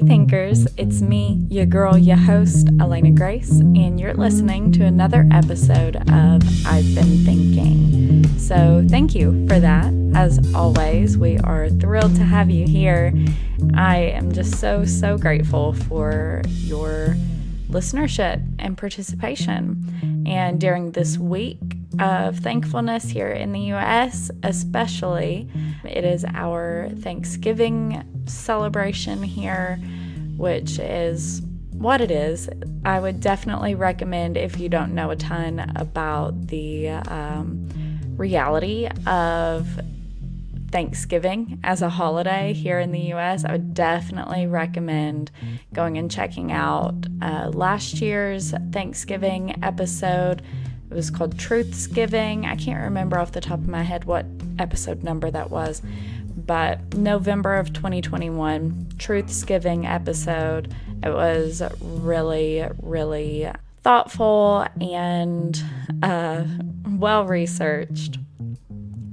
Hey Thinkers, it's me, your girl, your host, Elena Grace, and you're listening to another episode of I've Been Thinking. So thank you for that. As always, we are thrilled to have you here. I am just so grateful for your listenership and participation. And during this week of thankfulness here in the US, especially, it is our Thanksgiving celebration here, which is what it is. I would definitely recommend, if you don't know a ton about the reality of Thanksgiving as a holiday here in the US, I would definitely recommend going and checking out last year's Thanksgiving episode. It was called Truthsgiving. I can't remember off the top of my head what episode number that was, but November of 2021, Truthsgiving episode. It was really thoughtful and well-researched.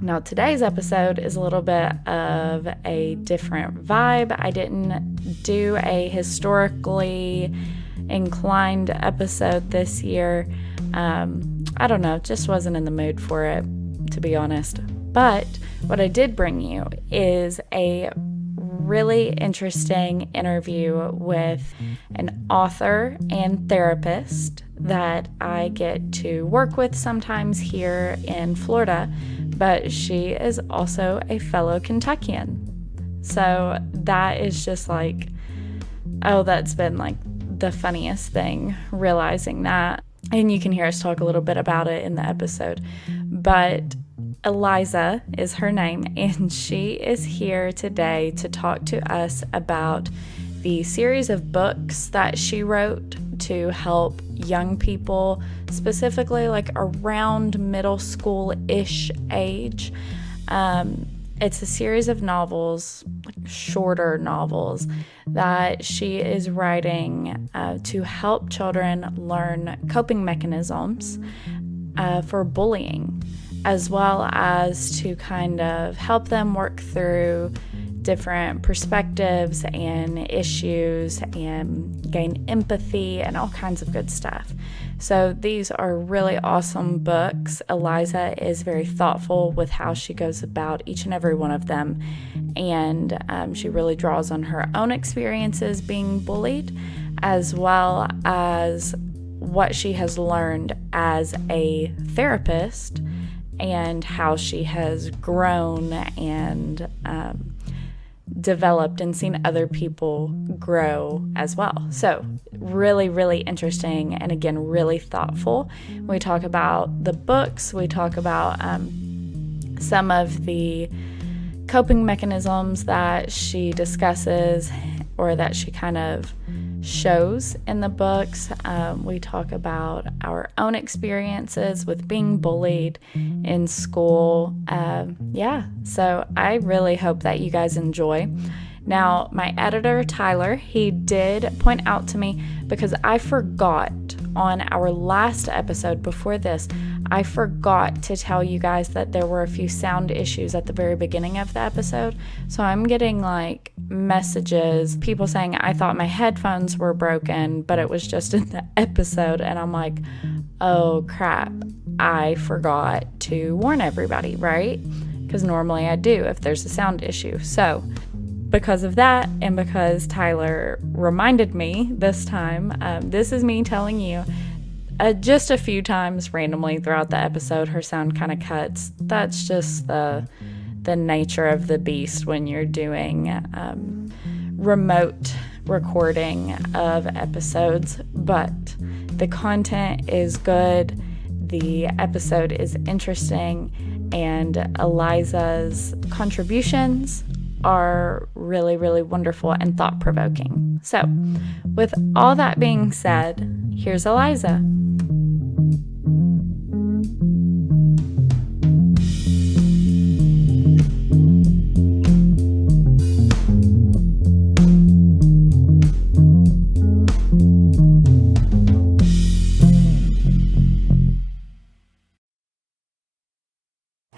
Now, today's episode is a little bit of a different vibe. I didn't do a historically inclined episode this year. I don't know, just wasn't in the mood for it, to be honest. But what I did bring you is a really interesting interview with an author and therapist that I get to work with sometimes here in Florida, but she is also a fellow Kentuckian. So that is just like, that's been like the funniest thing, realizing that. And you can hear us talk a little bit about it in the episode. But Eliza is her name, and she is here today to talk to us about the series of books that she wrote to help young people, specifically like around middle school-ish age. It's a series of novels, like shorter novels, that she is writing to help children learn coping mechanisms for bullying, as well as to kind of help them work through different perspectives and issues and gain empathy and all kinds of good stuff. So these are really awesome books. Eliza is very thoughtful with how she goes about each and every one of them, and she really draws on her own experiences being bullied, as well as what she has learned as a therapist and how she has grown and developed and seen other people grow as well. So really interesting, and again, really thoughtful. We talk about the books, we talk about some of the coping mechanisms that she discusses or that she kind of shows in the books. We talk about our own experiences with being bullied in school. So I really hope that you guys enjoy. Now, my editor, Tyler, he did point out to me, because I forgot on our last episode before this, I forgot to tell you guys that there were a few sound issues at the very beginning of the episode. So I'm getting like messages, people saying I thought my headphones were broken, but it was just in the episode. And I'm like, oh crap, I forgot to warn everybody, right? Because normally I do if there's a sound issue. So because of that, and because Tyler reminded me this time, this is me telling you, just a few times randomly throughout the episode, her sound kind of cuts. That's just the nature of the beast when you're doing remote recording of episodes. But the content is good, the episode is interesting, and Eliza's contributions are really wonderful and thought-provoking. So, with all that being said, here's Eliza.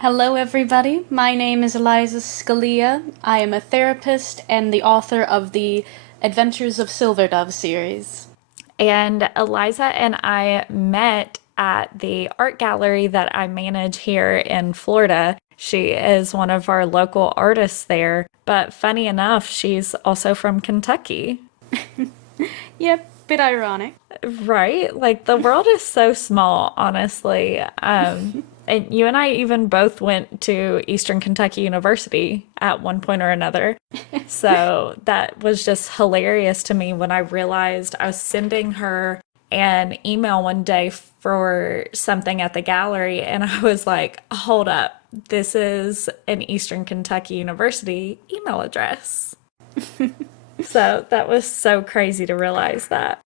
Hello everybody, my name is Eliza Scalia. I am a therapist and the author of the Adventures of Silverdove series. And Eliza and I met at the art gallery that I manage here in Florida. She is one of our local artists there, but funny enough, she's also from Kentucky. Yep, bit ironic. Right? Like the world is so small, honestly. And you and I even both went to Eastern Kentucky University at one point or another. So that was just hilarious to me when I realized I was sending her an email one day for something at the gallery, and I was like, hold up, this is an Eastern Kentucky University email address. So that was so crazy to realize that.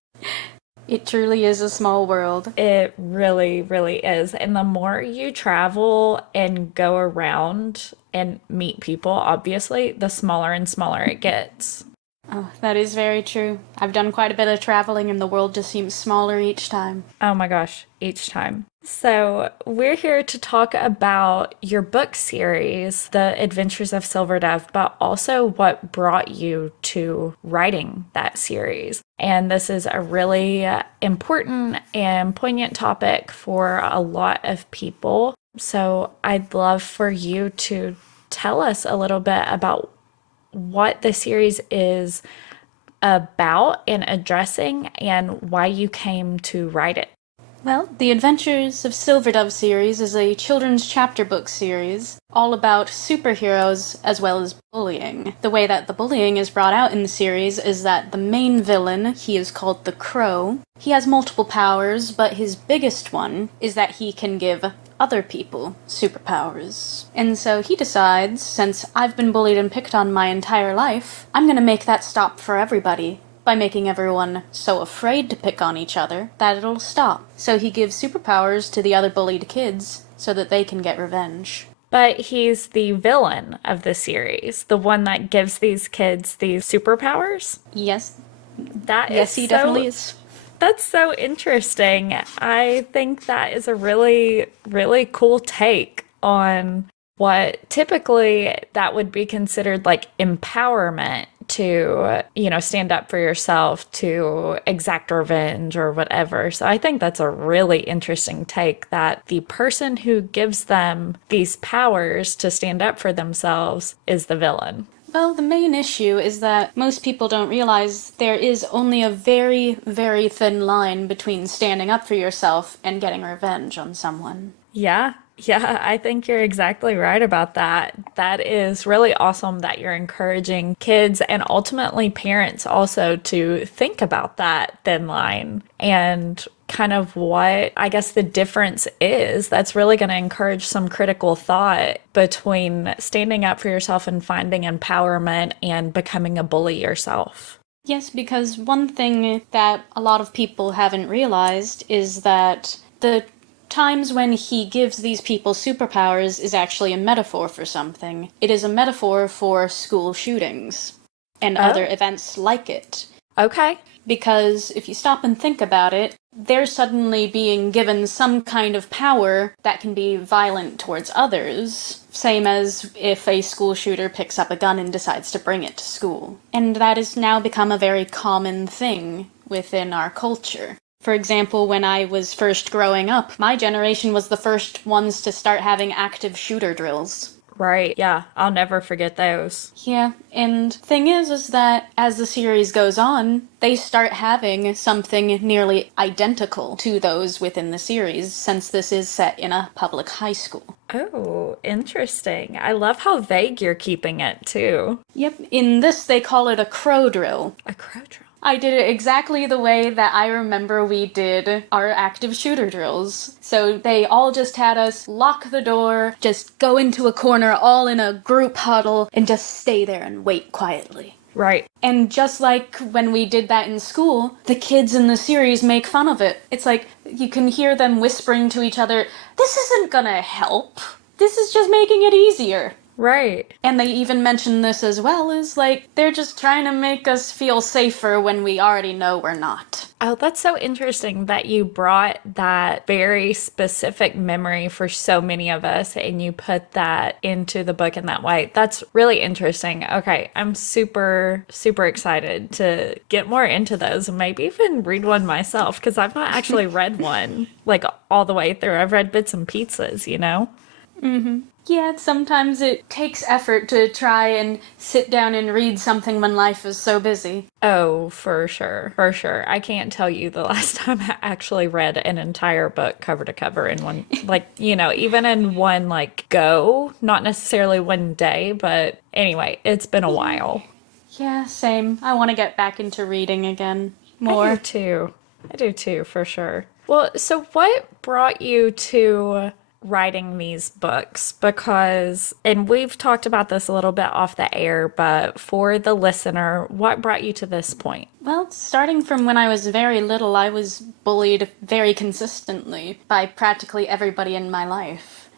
It truly is a small world. It really, really is. And the more you travel and go around and meet people, obviously, the smaller and smaller it gets. Oh, that is very true. I've done quite a bit of traveling and the world just seems smaller each time. Oh my gosh, each time. So, we're here to talk about your book series, The Adventures of Silverdove, but also what brought you to writing that series. And this is a really important and poignant topic for a lot of people. So, I'd love for you to tell us a little bit about what the series is about and addressing and why you came to write it. Well, the Adventures of Silverdove series is a children's chapter book series all about superheroes as well as bullying. The way that the bullying is brought out in the series is that the main villain, he is called the Crow. He has multiple powers, but his biggest one is that he can give other people superpowers. And so he decides, since I've been bullied and picked on my entire life, I'm gonna make that stop for everybody by making everyone so afraid to pick on each other that it'll stop. So he gives superpowers to the other bullied kids so that they can get revenge. But he's the villain of the series, the one that gives these kids these superpowers? Yes. Yes, he definitely is. That's so interesting. I think that is a really, really cool take on what typically that would be considered like empowerment to, stand up for yourself, to exact revenge or whatever. So I think that's a really interesting take that the person who gives them these powers to stand up for themselves is the villain. Well, the main issue is that most people don't realize there is only a very, very thin line between standing up for yourself and getting revenge on someone. Yeah, I think you're exactly right about that. That is really awesome that you're encouraging kids and ultimately parents also to think about that thin line and kind of what I guess the difference is. That's really going to encourage some critical thought between standing up for yourself and finding empowerment and becoming a bully yourself. Yes, because one thing that a lot of people haven't realized is that the times when he gives these people superpowers is actually a metaphor for something. It is a metaphor for school shootings and other events like it. Okay. Because if you stop and think about it, they're suddenly being given some kind of power that can be violent towards others, same as if a school shooter picks up a gun and decides to bring it to school. And that has now become a very common thing within our culture. For example, when I was first growing up, my generation was the first ones to start having active shooter drills. Right, yeah, I'll never forget those. Yeah, and thing is that as the series goes on, they start having something nearly identical to those within the series, since this is set in a public high school. Oh, interesting. I love how vague you're keeping it, too. Yep, in this they call it a crow drill. A crow drill. I did it exactly the way that I remember we did our active shooter drills. So they all just had us lock the door, just go into a corner all in a group huddle, and just stay there and wait quietly. Right. And just like when we did that in school, the kids in the series make fun of it. It's like, you can hear them whispering to each other, "This isn't gonna help. This is just making it easier." Right. And they even mention this as well, is like, they're just trying to make us feel safer when we already know we're not. Oh, that's so interesting that you brought that very specific memory for so many of us and you put that into the book in that way. That's really interesting. Okay, I'm super, super excited to get more into those and maybe even read one myself because I've not actually read one like all the way through. I've read bits and pieces, you know? Yeah, sometimes it takes effort to try and sit down and read something when life is so busy. Oh, for sure. For sure. I can't tell you the last time I actually read an entire book cover to cover in one, like, even in one, like, go, not necessarily one day, but anyway, it's been a while. Yeah, same. I want to get back into reading again. I do More. too. I do too, for sure. Well, so what brought you to writing these books? Because, and we've talked about this a little bit off the air, but for the listener, what brought you to this point? Well, starting from when I was very little, I was bullied very consistently by practically everybody in my life.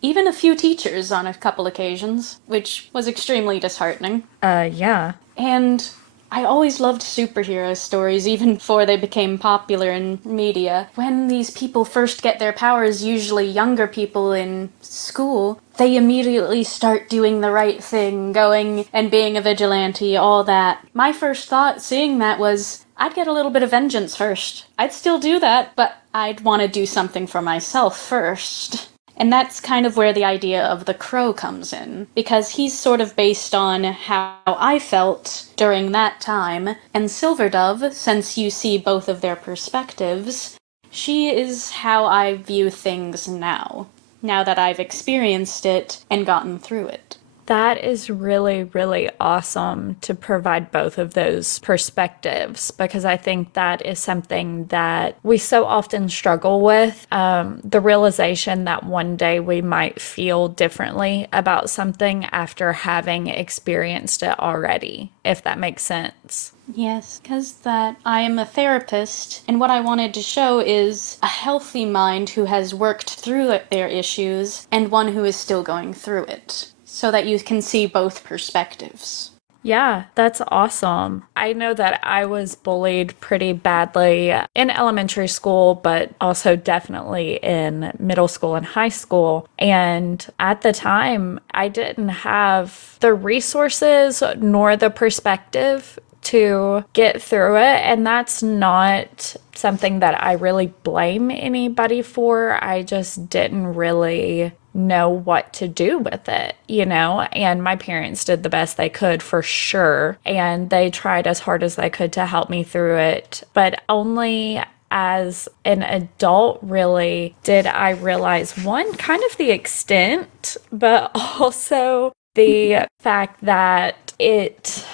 Even a few teachers on a couple occasions, which was extremely disheartening. Yeah. And I always loved superhero stories, even before they became popular in media. When these people first get their powers, usually younger people in school, they immediately start doing the right thing, going and being a vigilante, all that. My first thought seeing that was, I'd get a little bit of vengeance first. I'd still do that, but I'd want to do something for myself first. And that's kind of where the idea of the Crow comes in, because he's sort of based on how I felt during that time, and Silver Dove, since you see both of their perspectives, she is how I view things now that I've experienced it and gotten through it. That is really, really awesome to provide both of those perspectives because I think that is something that we so often struggle with. The realization that one day we might feel differently about something after having experienced it already, if that makes sense. Yes, because that I am a therapist, and what I wanted to show is a healthy mind who has worked through their issues and one who is still going through it, so that you can see both perspectives. Yeah, that's awesome. I know that I was bullied pretty badly in elementary school, but also definitely in middle school and high school. And at the time, I didn't have the resources nor the perspective to get through it. And that's not something that I really blame anybody for. I just didn't really know what to do with it, and my parents did the best they could for sure. And they tried as hard as they could to help me through it. But only as an adult, really, did I realize one, kind of the extent, but also the fact that it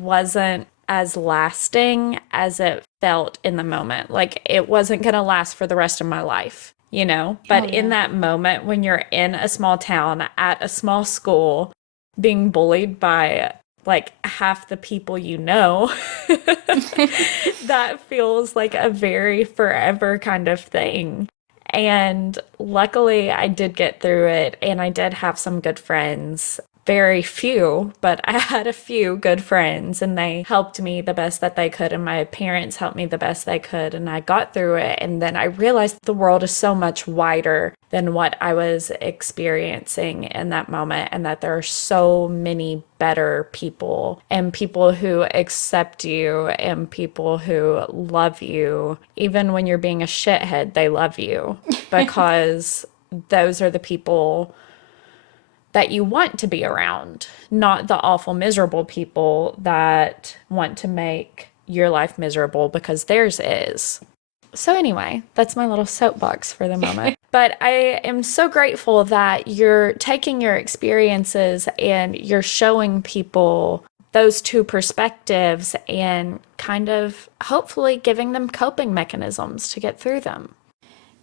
wasn't as lasting as it felt in the moment. Like it wasn't going to last for the rest of my life, But in that moment, when you're in a small town at a small school being bullied by like half the people that feels like a very forever kind of thing. And luckily, I did get through it and I did have some good friends. Very few, but I had a few good friends and they helped me the best that they could. And my parents helped me the best they could. And I got through it. And then I realized the world is so much wider than what I was experiencing in that moment. And that there are so many better people and people who accept you and people who love you. Even when you're being a shithead, they love you because those are the people that you want to be around, not the awful, miserable people that want to make your life miserable because theirs is. So anyway, that's my little soapbox for the moment. But I am so grateful that you're taking your experiences and you're showing people those two perspectives and kind of hopefully giving them coping mechanisms to get through them.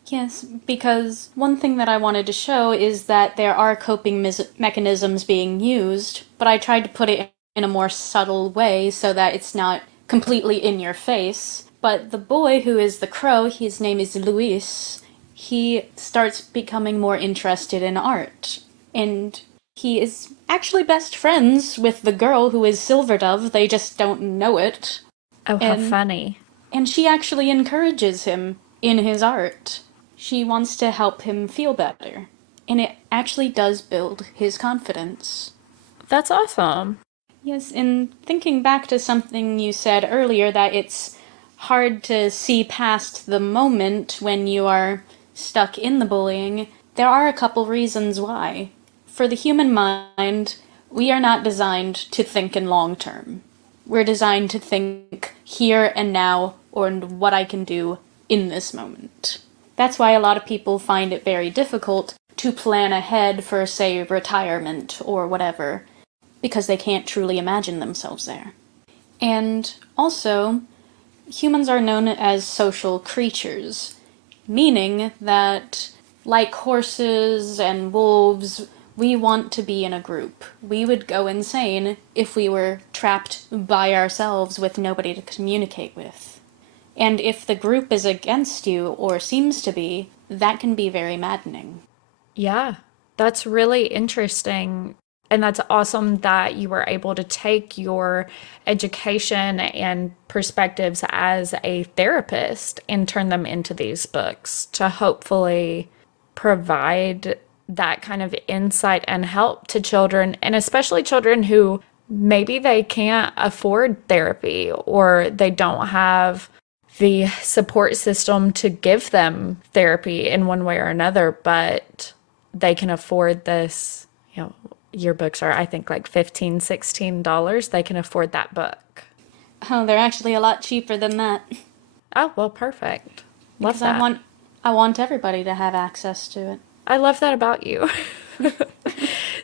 Yes, because one thing that I wanted to show is that there are coping mechanisms being used, but I tried to put it in a more subtle way so that it's not completely in your face. But the boy who is the crow, his name is Luis, he starts becoming more interested in art. And he is actually best friends with the girl who is Silver Dove, they just don't know it. Oh, how And funny. and she actually encourages him in his art. She wants to help him feel better. And it actually does build his confidence. That's awesome. Yes, and thinking back to something you said earlier, that it's hard to see past the moment when you are stuck in the bullying, there are a couple reasons why. For the human mind, we are not designed to think in long term. We're designed to think here and now, or what I can do in this moment. That's why a lot of people find it very difficult to plan ahead for, say, retirement or whatever, because they can't truly imagine themselves there. And also, humans are known as social creatures, meaning that, like horses and wolves, we want to be in a group. We would go insane if we were trapped by ourselves with nobody to communicate with. And if the group is against you, or seems to be, that can be very maddening. Yeah, that's really interesting. And that's awesome that you were able to take your education and perspectives as a therapist and turn them into these books to hopefully provide that kind of insight and help to children, and especially children who maybe they can't afford therapy or they don't have the support system to give them therapy in one way or another, but they can afford this, your books are, I think, like $15, $16. They can afford that book. Oh, they're actually a lot cheaper than that. Oh, well, perfect. Love Because I that. want I want everybody to have access to it. I love that about you.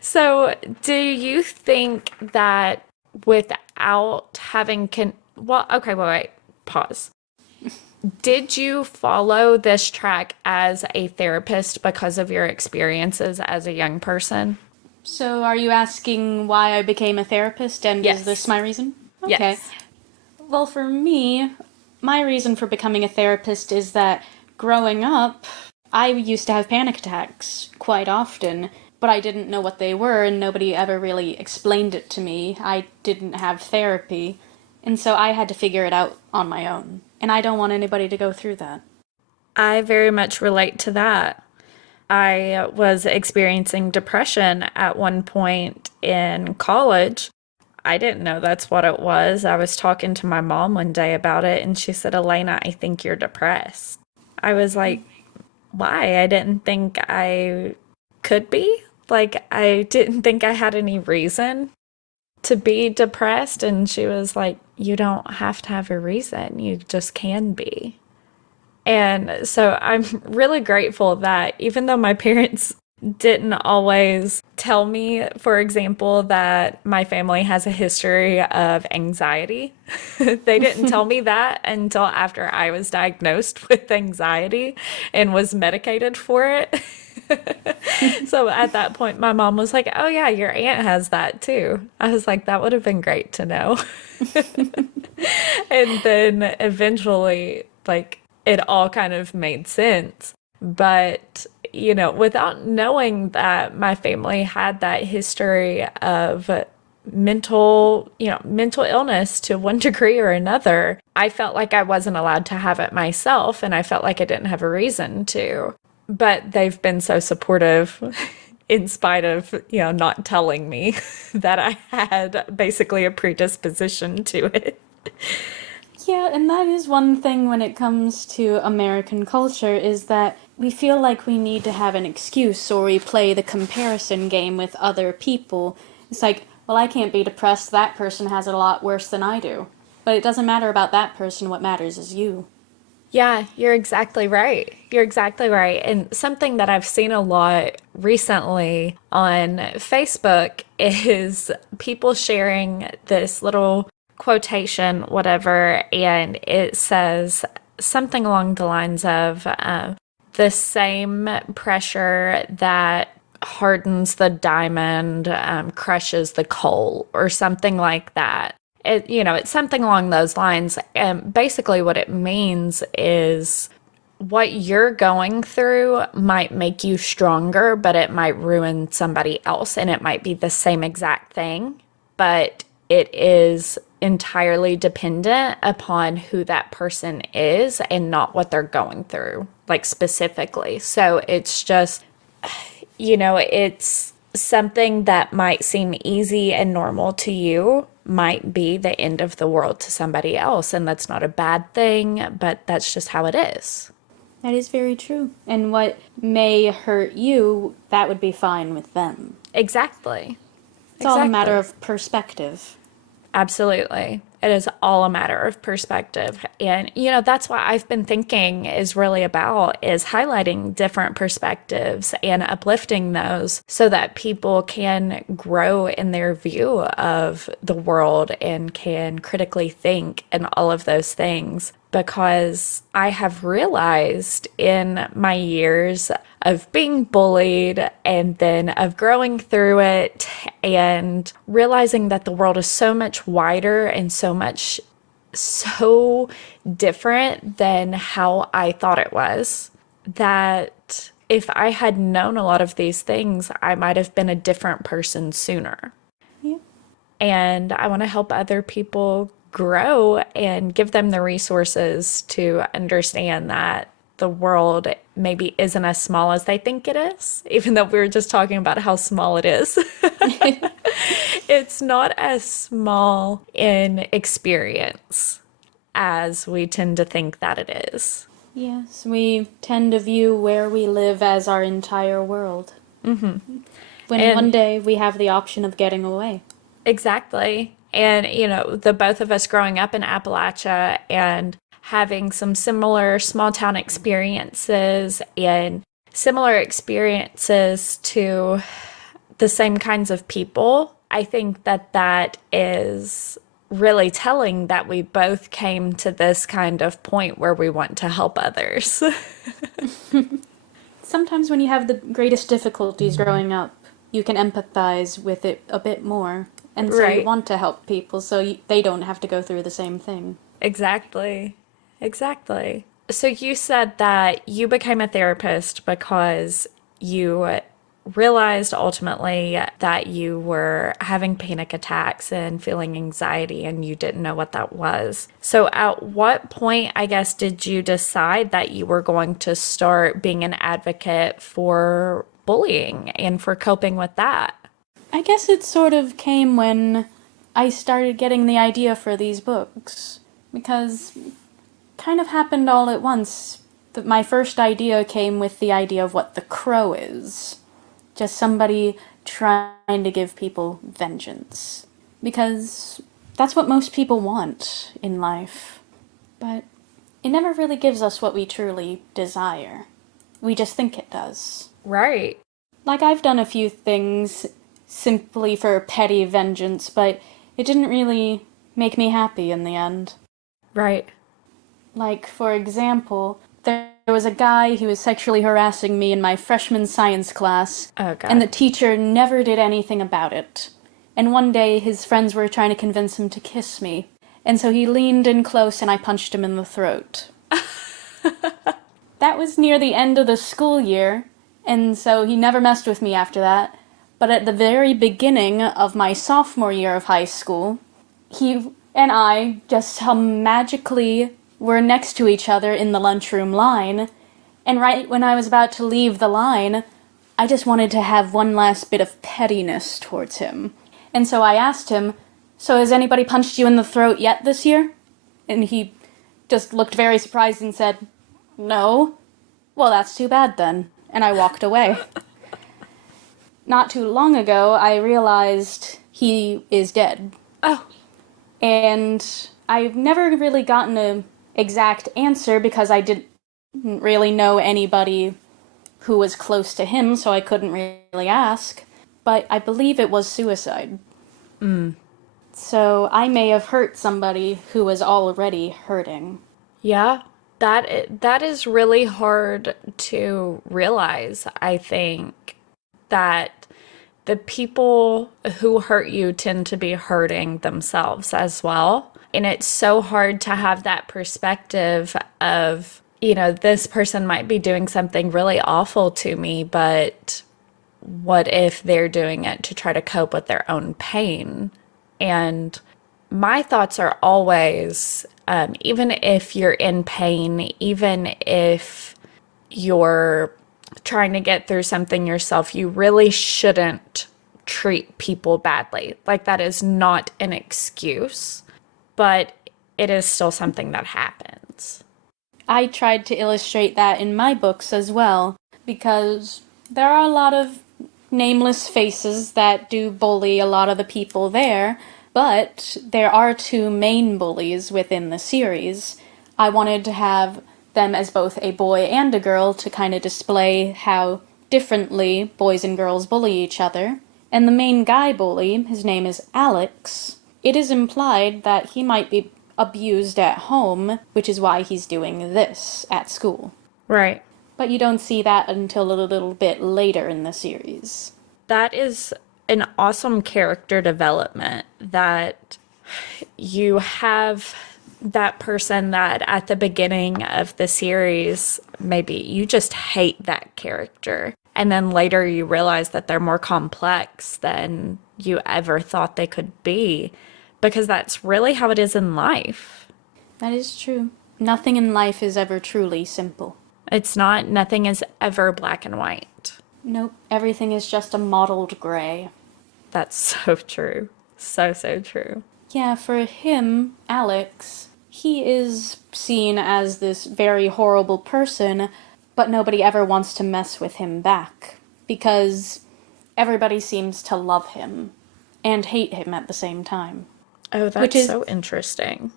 So, do you think that without having well, okay, wait, pause. Did you follow this track as a therapist because of your experiences as a young person? So, are you asking why I became a therapist, and is this Yes. my reason? Okay. Yes. Well, for me, my reason for becoming a therapist is that growing up, I used to have panic attacks quite often, but I didn't know what they were, and nobody ever really explained it to me. I didn't have therapy, and so I had to figure it out on my own. And I don't want anybody to go through that. I very much relate to that. I was experiencing depression at one point in college. I didn't know that's what it was. I was talking to my mom one day about it, and she said, Elena, I think you're depressed. I was like, why? I didn't think I could be. Like, I didn't think I had any reason to be depressed. And she was like, you don't have to have a reason, you just can be. And so I'm really grateful that even though my parents didn't always tell me, for example, that my family has a history of anxiety, they didn't tell me that until after I was diagnosed with anxiety and was medicated for it. So at that point, my mom was like, oh, yeah, your aunt has that too. I was like, that would have been great to know. And then eventually, like, it all kind of made sense. But, without knowing that my family had that history of mental illness to one degree or another, I felt like I wasn't allowed to have it myself, and I felt like I didn't have a reason to. But they've been so supportive in spite of, not telling me that I had basically a predisposition to it. Yeah, and that is one thing when it comes to American culture, is that we feel like we need to have an excuse, or we play the comparison game with other people. It's like, well, I can't be depressed, that person has it a lot worse than I do. But it doesn't matter about that person, what matters is you. Yeah, you're exactly right. You're exactly right. And something that I've seen a lot recently on Facebook is people sharing this little quotation, whatever, and it says something along the lines of the same pressure that hardens the diamond crushes the coal, or something like that. It's something along those lines. And basically, what it means is what you're going through might make you stronger, but it might ruin somebody else. And it might be the same exact thing, but it is entirely dependent upon who that person is and not what they're going through, like specifically. So it's just, it's something that might seem easy and normal to you might be the end of the world to somebody else. And that's not a bad thing, but that's just how it is. That is very true. And what may hurt you, that would be fine with them. Exactly. It's all a matter of perspective. Absolutely. It is all a matter of perspective. And, that's what I've been thinking is really about is highlighting different perspectives and uplifting those so that people can grow in their view of the world and can critically think and all of those things. Because I have realized in my years of being bullied and then of growing through it and realizing that the world is so much wider and so different than how I thought it was, that if I had known a lot of these things, I might have been a different person sooner. Yeah. And I want to help other people grow and give them the resources to understand that the world maybe isn't as small as they think it is, even though we were just talking about how small it is. It's not as small in experience as we tend to think that it is. Yes, we tend to view where we live as our entire world. Mm-hmm. When one day we have the option of getting away. Exactly. And, the both of us growing up in Appalachia and having some similar small town experiences and similar experiences to the same kinds of people, I think that is really telling that we both came to this kind of point where we want to help others. Sometimes when you have the greatest difficulties growing up, you can empathize with it a bit more. And so you want to help people so they don't have to go through the same thing. Exactly. So you said that you became a therapist because you realized ultimately that you were having panic attacks and feeling anxiety and you didn't know what that was. So at what point, I guess, did you decide that you were going to start being an advocate for bullying and for coping with that? I guess it sort of came when I started getting the idea for these books, because it kind of happened all at once. My first idea came with the idea of what the crow is. Just somebody trying to give people vengeance. Because that's what most people want in life. But it never really gives us what we truly desire. We just think it does. Right. Like, I've done a few things simply for petty vengeance, but it didn't really make me happy in the end. Right. Like, for example, there was a guy who was sexually harassing me in my freshman science class, and the teacher never did anything about it. And one day, his friends were trying to convince him to kiss me, and so he leaned in close and I punched him in the throat. That was near the end of the school year, and so he never messed with me after that. But at the very beginning of my sophomore year of high school, he and I just magically were next to each other in the lunchroom line, and right when I was about to leave the line, I just wanted to have one last bit of pettiness towards him. And so I asked him, "So has anybody punched you in the throat yet this year?" And he just looked very surprised and said, "No." "Well, that's too bad then." And I walked away. Not too long ago, I realized he is dead. Oh. And I've never really gotten an exact answer because I didn't really know anybody who was close to him, so I couldn't really ask. But I believe it was suicide. So I may have hurt somebody who was already hurting. Yeah. That is really hard to realize, I think, that the people who hurt you tend to be hurting themselves as well. And it's so hard to have that perspective of, this person might be doing something really awful to me, but what if they're doing it to try to cope with their own pain? And my thoughts are always, even if you're in pain, even if you're trying to get through something yourself, you really shouldn't treat people badly. Like, that is not an excuse, but it is still something that happens. I tried to illustrate that in my books as well, because there are a lot of nameless faces that do bully a lot of the people there, but there are two main bullies within the series. I wanted to have them as both a boy and a girl to kind of display how differently boys and girls bully each other. And the main guy bully, his name is Alex. It is implied that he might be abused at home, which is why he's doing this at school. Right. But you don't see that until a little bit later in the series. That is an awesome character development, that you have that person that at the beginning of the series, maybe you just hate that character. And then later you realize that they're more complex than you ever thought they could be, because that's really how it is in life. That is true. Nothing in life is ever truly simple. It's not, nothing is ever black and white. Nope, everything is just a mottled gray. That's so true. So, so true. Yeah, for him, Alex, he is seen as this very horrible person, but nobody ever wants to mess with him back, because everybody seems to love him and hate him at the same time. Oh, that's so interesting.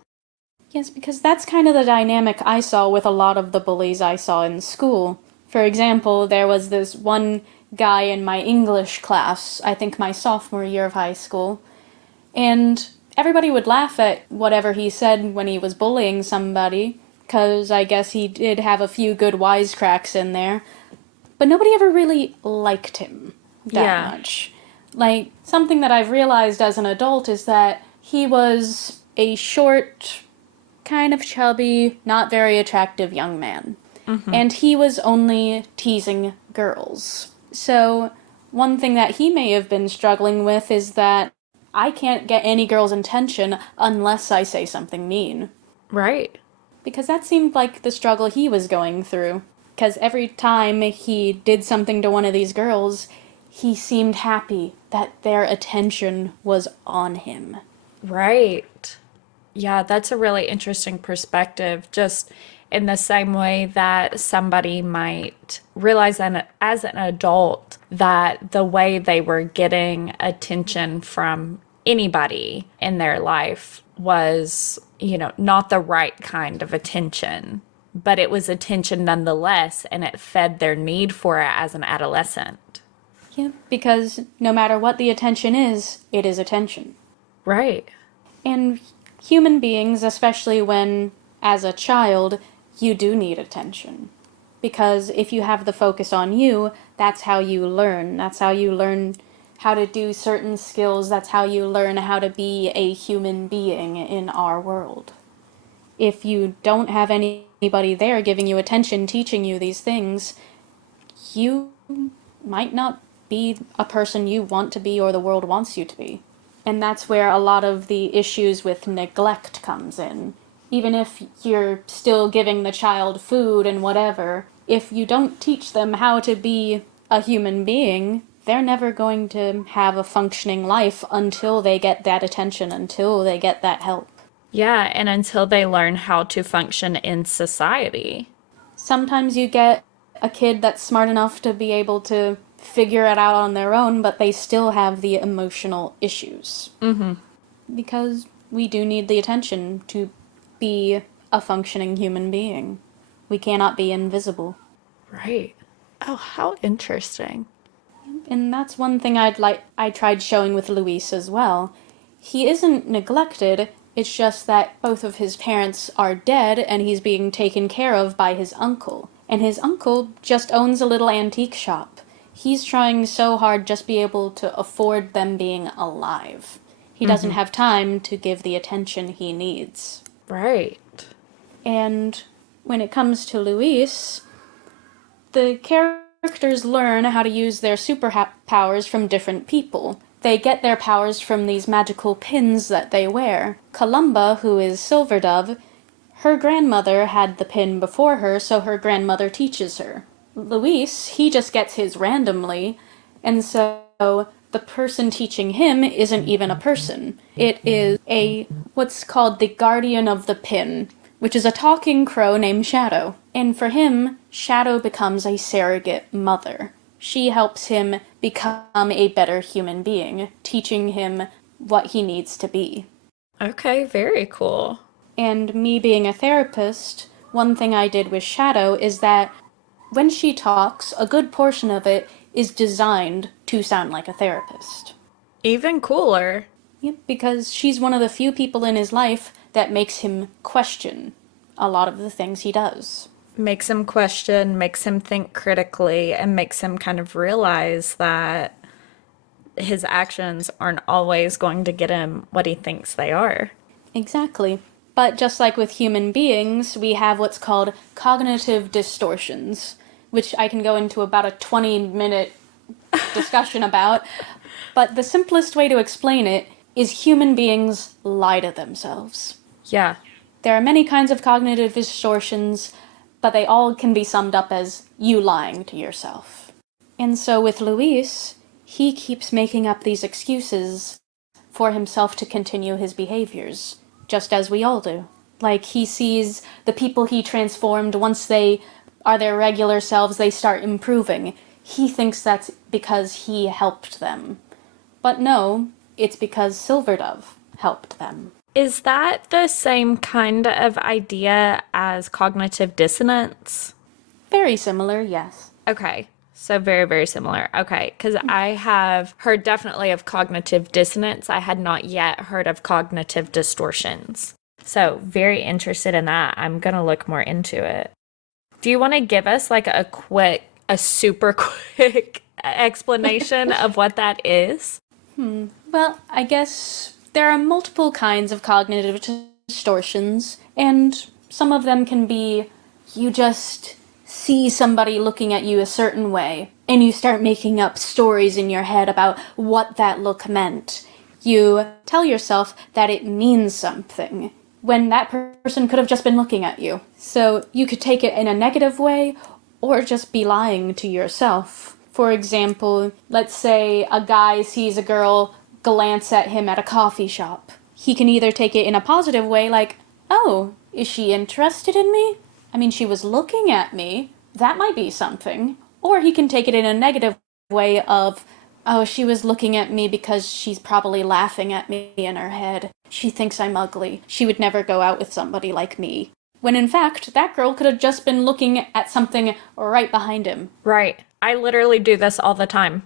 Yes, because that's kind of the dynamic I saw with a lot of the bullies I saw in school. For example, there was this one guy in my English class, I think my sophomore year of high school, and everybody would laugh at whatever he said when he was bullying somebody, because I guess he did have a few good wisecracks in there, but nobody ever really liked him that much. Like, something that I've realized as an adult is that he was a short, kind of chubby, not very attractive young man. Mm-hmm. And he was only teasing girls. So, one thing that he may have been struggling with is that I can't get any girl's attention unless I say something mean. Right. Because that seemed like the struggle he was going through. Because every time he did something to one of these girls, he seemed happy that their attention was on him. Right. Yeah, that's a really interesting perspective. Just in the same way that somebody might realize as an adult that the way they were getting attention from anybody in their life was, not the right kind of attention, but it was attention nonetheless, and it fed their need for it as an adolescent. Yeah, because no matter what the attention is, it is attention. Right. And human beings, especially when, as a child, you do need attention. Because if you have the focus on you, that's how you learn. That's how you learn how to do certain skills. That's how you learn how to be a human being in our world. If you don't have anybody there giving you attention, teaching you these things, you might not be a person you want to be or the world wants you to be. And that's where a lot of the issues with neglect comes in. Even if you're still giving the child food and whatever, if you don't teach them how to be a human being, they're never going to have a functioning life until they get that attention, until they get that help. Yeah, and until they learn how to function in society. Sometimes you get a kid that's smart enough to be able to figure it out on their own, but they still have the emotional issues. Mm-hmm. Because we do need the attention to be a functioning human being. We cannot be invisible. Right. Oh, how interesting. And that's one thing I tried showing with Luis as well. He isn't neglected, it's just that both of his parents are dead and he's being taken care of by his uncle. And his uncle just owns a little antique shop. He's trying so hard just be able to afford them being alive. He doesn't have time to give the attention he needs. Right. And when it comes to Luis, the characters learn how to use their superpowers from different people. They get their powers from these magical pins that they wear. Columba, who is Silverdove, her grandmother had the pin before her, so her grandmother teaches her. Luis, he just gets his randomly, and so the person teaching him isn't even a person. It is what's called the guardian of the pin, which is a talking crow named Shadow. And for him, Shadow becomes a surrogate mother. She helps him become a better human being, teaching him what he needs to be. Okay, very cool. And me being a therapist, one thing I did with Shadow is that when she talks, a good portion of it is designed to sound like a therapist. Even cooler. Yep, because she's one of the few people in his life that makes him question a lot of the things he does. Makes him question, makes him think critically, and makes him kind of realize that his actions aren't always going to get him what he thinks they are. Exactly. But just like with human beings, we have what's called cognitive distortions, which I can go into about a 20-minute discussion about. But the simplest way to explain it is human beings lie to themselves. Yeah. There are many kinds of cognitive distortions, but they all can be summed up as you lying to yourself. And so with Luis, he keeps making up these excuses for himself to continue his behaviors, just as we all do. Like, he sees the people he transformed, once they are their regular selves, they start improving. He thinks that's because he helped them. But no, it's because Silverdove helped them. Is that the same kind of idea as cognitive dissonance? Very similar, yes. Okay. So very, very similar. Okay. Because I have heard definitely of cognitive dissonance. I had not yet heard of cognitive distortions. So very interested in that. I'm going to look more into it. Do you want to give us like a super quick explanation of what that is? Well, I guess there are multiple kinds of cognitive distortions, and some of them can be you just see somebody looking at you a certain way, and you start making up stories in your head about what that look meant. You tell yourself that it means something, when that person could have just been looking at you. So you could take it in a negative way, or just be lying to yourself. For example, let's say a guy sees a girl glance at him at a coffee shop. He can either take it in a positive way, like, oh, is she interested in me? I mean, she was looking at me. That might be something. Or he can take it in a negative way of, oh, she was looking at me because she's probably laughing at me in her head. She thinks I'm ugly. She would never go out with somebody like me. When in fact, that girl could have just been looking at something right behind him. Right. I literally do this all the time.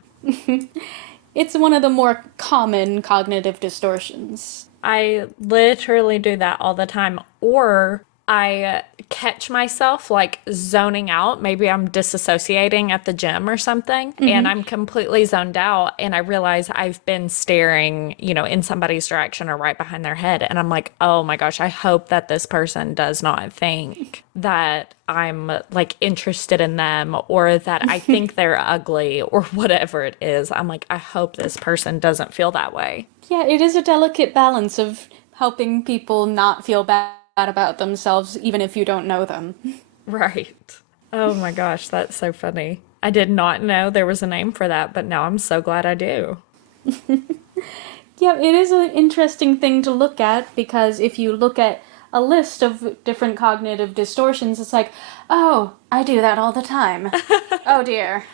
It's one of the more common cognitive distortions. I literally do that all the time. Or I catch myself like zoning out. Maybe I'm disassociating at the gym or something, and I'm completely zoned out, and I realize I've been staring, in somebody's direction or right behind their head. And I'm like, oh my gosh, I hope that this person does not think that I'm like interested in them, or that I think they're ugly, or whatever it is. I'm like, I hope this person doesn't feel that way. Yeah, it is a delicate balance of helping people not feel bad about themselves, even if you don't know them. Right. Oh my gosh, that's so funny. I did not know there was a name for that, but now I'm so glad I do. Yeah, it is an interesting thing to look at, because if you look at a list of different cognitive distortions, it's like, oh, I do that all the time. Oh dear.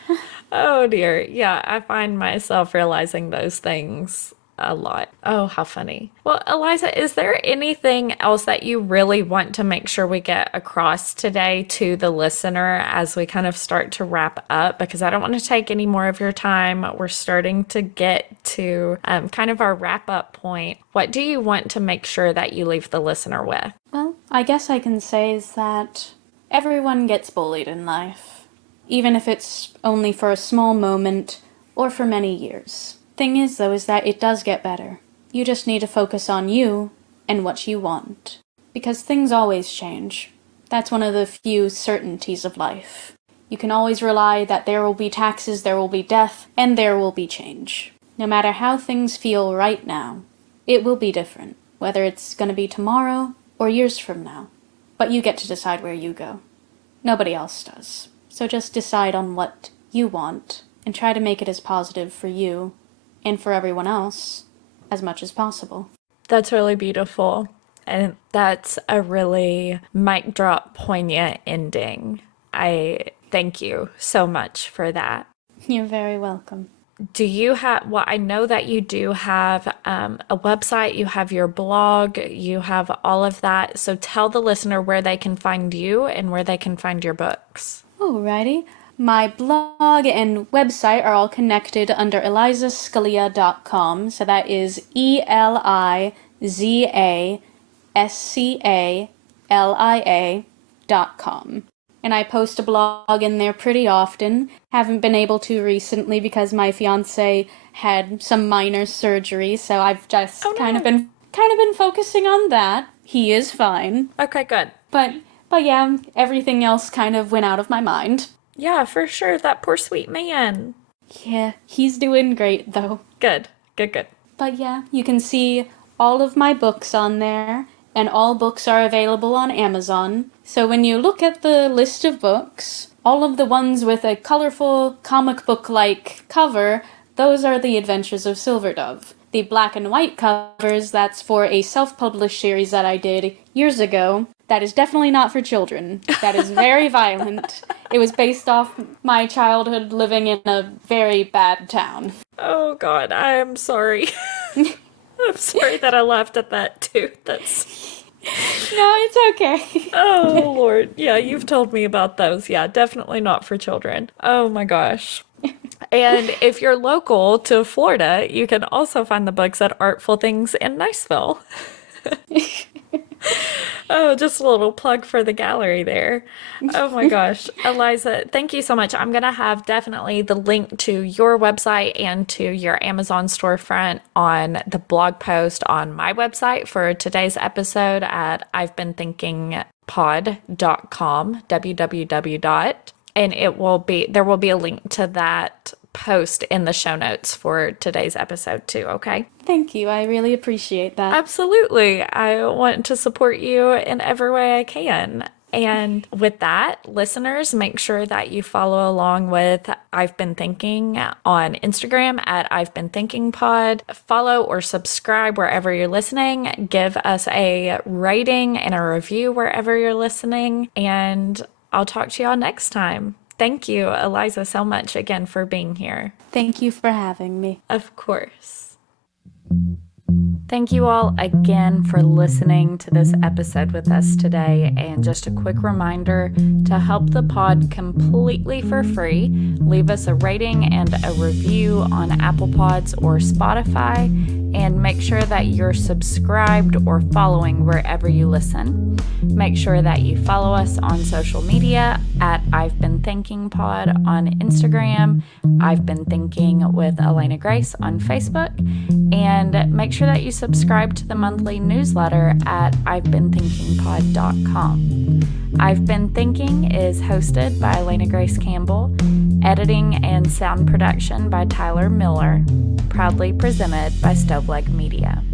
Oh dear. Yeah, I find myself realizing those things a lot. Oh, how funny. Well, Eliza, is there anything else that you really want to make sure we get across today to the listener as we kind of start to wrap up? Because I don't want to take any more of your time. We're starting to get to kind of our wrap up point. What do you want to make sure that you leave the listener with? Well, I guess I can say is that everyone gets bullied in life, even if it's only for a small moment or for many years. Thing is, though, is that it does get better. You just need to focus on you and what you want. Because things always change. That's one of the few certainties of life. You can always rely that there will be taxes, there will be death, and there will be change. no matter how things feel right now, it will be different, whether it's going to be tomorrow or years from now. But you get to decide where you go. Nobody else does. So just decide on what you want and try to make it as positive for you and for everyone else as much as possible. That's really beautiful. And that's a really mic drop, poignant ending. I thank you so much for that. You're very welcome. Do you have, well, I know that you do have a website, you have your blog, you have all of that. So tell the listener where they can find you and where they can find your books. Alrighty. My blog and website are all connected under elizascalia.com. So that is ELIZASCALIA.com. And I post a blog in there pretty often. Haven't been able to recently because my fiance had some minor surgery, so I've just kind of been focusing on that. He is fine. Okay, good. But yeah, everything else kind of went out of my mind. Yeah, for sure. That poor sweet man. Yeah, he's doing great though. Good. But yeah, you can see all of my books on there. And all books are available on Amazon. So when you look at the list of books, all of the ones with a colorful comic book-like cover, those are the Adventures of Silver Dove. The black and white covers, that's for a self-published series that I did years ago. That is definitely not for children. That is very violent. It was based off my childhood living in a very bad town. Oh God, I'm sorry. I'm sorry that I laughed at that too. That's... No, it's okay. Oh Lord. Yeah, you've told me about those. Yeah, definitely not for children. Oh my gosh. And if you're local to Florida, you can also find the books at Artful Things in Niceville. Oh, just a little plug for the gallery there. Oh my gosh. Eliza, thank you so much. I'm going to have definitely the link to your website and to your Amazon storefront on the blog post on my website for today's episode at ivebeenThinkingpod.com, www. And there will be a link to that post in the show notes for today's episode too, okay? Thank you. I really appreciate that. Absolutely. I want to support you in every way I can. And with that, listeners, make sure that you follow along with I've Been Thinking on Instagram at I've Been Thinking Pod. Follow or subscribe wherever you're listening. Give us a rating and a review wherever you're listening. And I'll talk to y'all next time. Thank you, Eliza, so much again for being here. Thank you for having me. Of course. Thank you all again for listening to this episode with us today. And just a quick reminder to help the pod completely for free, leave us a rating and a review on Apple Pods or Spotify, and make sure that you're subscribed or following wherever you listen. Make sure that you follow us on social media at I've Been Thinking Pod on Instagram, I've Been Thinking with Elena Grace on Facebook, and make sure that you subscribe to the monthly newsletter at ivebeenThinkingPod.com. I've Been Thinking is hosted by Elena Grace Campbell, editing and sound production by Tyler Miller, proudly presented by Stoveleg Media.